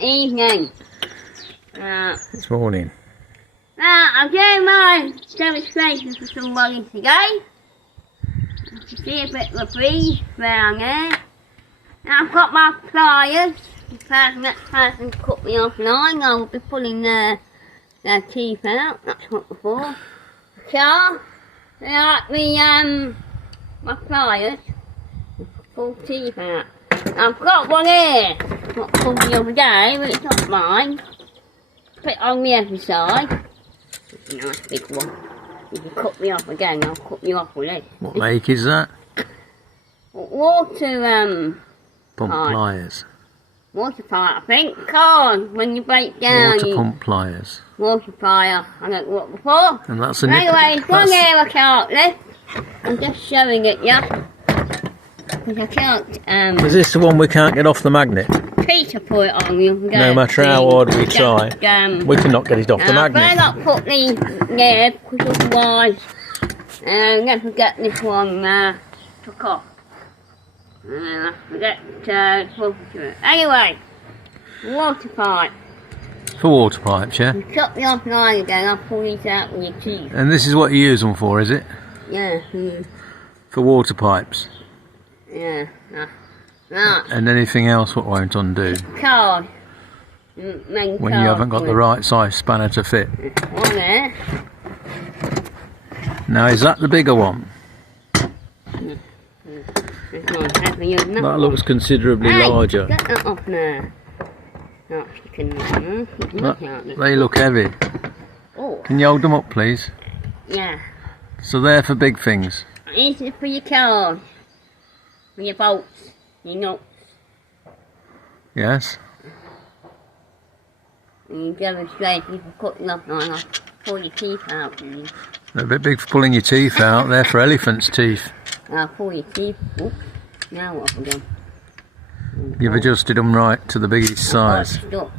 Evening. It's morning. I'm doing my demonstration for somebody today. You see a bit of a breeze around there. Now I've got my pliers. The next person cut me off line. I'll be pulling their teeth out. That's what before. So, they like me, my pliers. Pull teeth out. I've got one here. Not pulled the other day, but it's not mine. Put it on the other side. It's a nice big one. If you cut me off again, I'll cut you off with it. What make is that? Water, Pump pliers. Water pipe, I think. Cause when you break down, Water pump pliers. Water plier. I don't know what before. And that's a Anyway, it's one here I can't lift. I'm just showing it, yeah. Because I can't. Is this the one we can't get off the magnet? Peter put it on you. No matter how hard we try, we cannot get it off the magnet. I better not put these there, because otherwise, never get this one took off. I forget to put it. Anyway, water pipe. For water pipes, yeah? You cut me off line again, I'll pull these out with your teeth. And this is what you use them for, is it? Yeah. For water pipes? Yeah. Right. And anything else what won't undo? Card. When you haven't got the right size spanner to fit. One there. Now is that the bigger one? That looks considerably larger. Get that off now. They look heavy. Oh. Can you hold them up, please? Yeah. So they're for big things. This is for your cars, for your bolts, your nuts. Yes. And you demonstrate you can cut them off and I'll pull your teeth out. They're a bit big for pulling your teeth out. They're for elephants' teeth. I'll pull your teeth. Oops. Now what have I done? You've adjusted them right to the biggest size. It's stuck.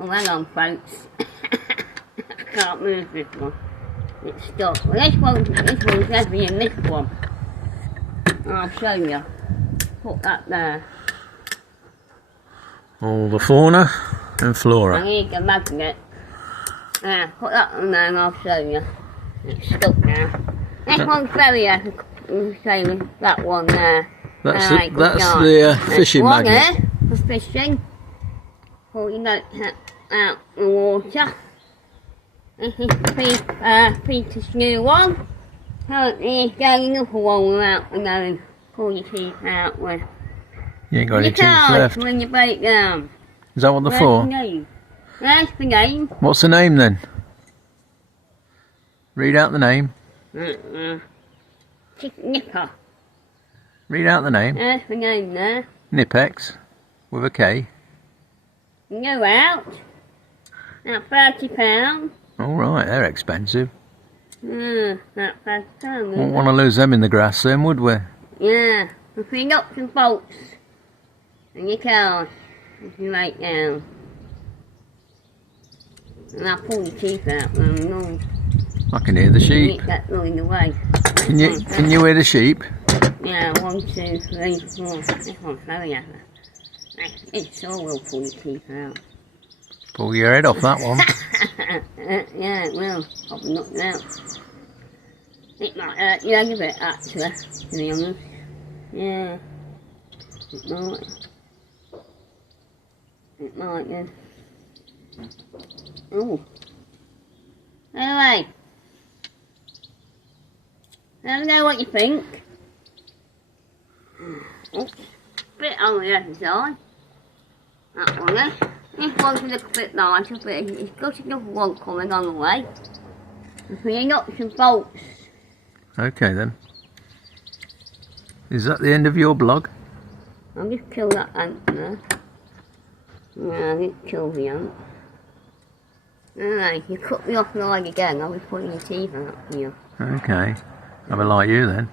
Oh, hang on, folks. I can't move this one. It's stuck. Well, this one's heavy in this one. I'll show you. Put that there. All the fauna and flora. I need a magnet. Put that on there and I'll show you. It's stuck now. This one's very heavy. Same as that one there. That's the fishing magnet. For fishing. Pull your note out the water. This is Peter's new one. Currently he's getting another one without going. Pull your teeth out with. You ain't got any teeth left. When you break down. Is that what they're for? There's the name. What's the name then? Read out the name. Nipper. Read out the name. There's the name there. Nipex with a K. Go out. Now £30. Alright, they're expensive. Not £30. Wouldn't want to lose them in the grass then, would we? Yeah. If we nuts and bolts and your cars, if you make down. And I'll pull your teeth out and I can hear the sheep. That going away. Can you hear the sheep? Yeah, 1, 2, 3, 4. This one's very heavy. It sure will pull your teeth out. Pull your head off that one. Yeah, it will. Probably not now. It might hurt you a bit, actually, to be honest. Yeah. It might. It might, yeah. Oh. Anyway. Let me know what you think. Oops. Bit on the other side. That one there. This one's a little bit larger, but it's got another one coming on the way. And for your nuts and bolts. Okay then. Is that the end of your blog? I'll just kill that ant there. Yeah, I didn't kill the ant. Alright, you cut me off the leg again, I'll be putting your teeth out for you. Okay. Have a like you then.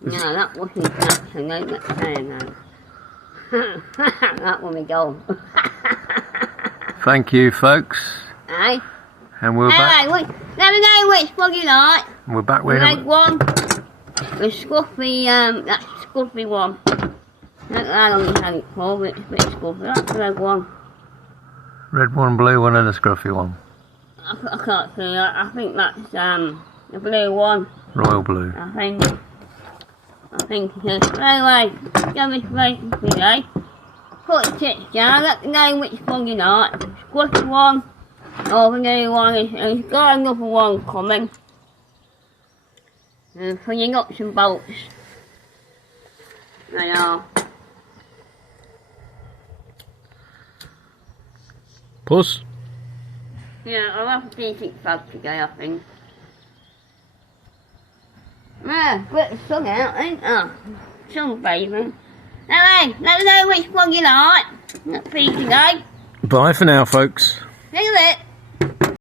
No, that wasn't natural, no, that's fair now. That one we go. Thank you, folks. Aye. And we're back. Wait, let me know which one you like. We're back with leg one. The scruffy, that's the scruffy one. Look how long you had it for, but it's a bit scruffy. That's the red one. Red one, blue one and a scruffy one. I can't see that. I think that's the blue one. Royal blue. I think it is. Anyway, demonstration today. Put the tips down, let me know which one you like. Squishy one, or the new one is got another one coming. For your nuts and bolts. They are. Puss? Yeah, I'll have a decent fog today, I think. Yeah, put the sun out, ain't I? Sunbathing. Anyway, let me know which one you like. Not for you today. Bye for now, folks. See you in a bit.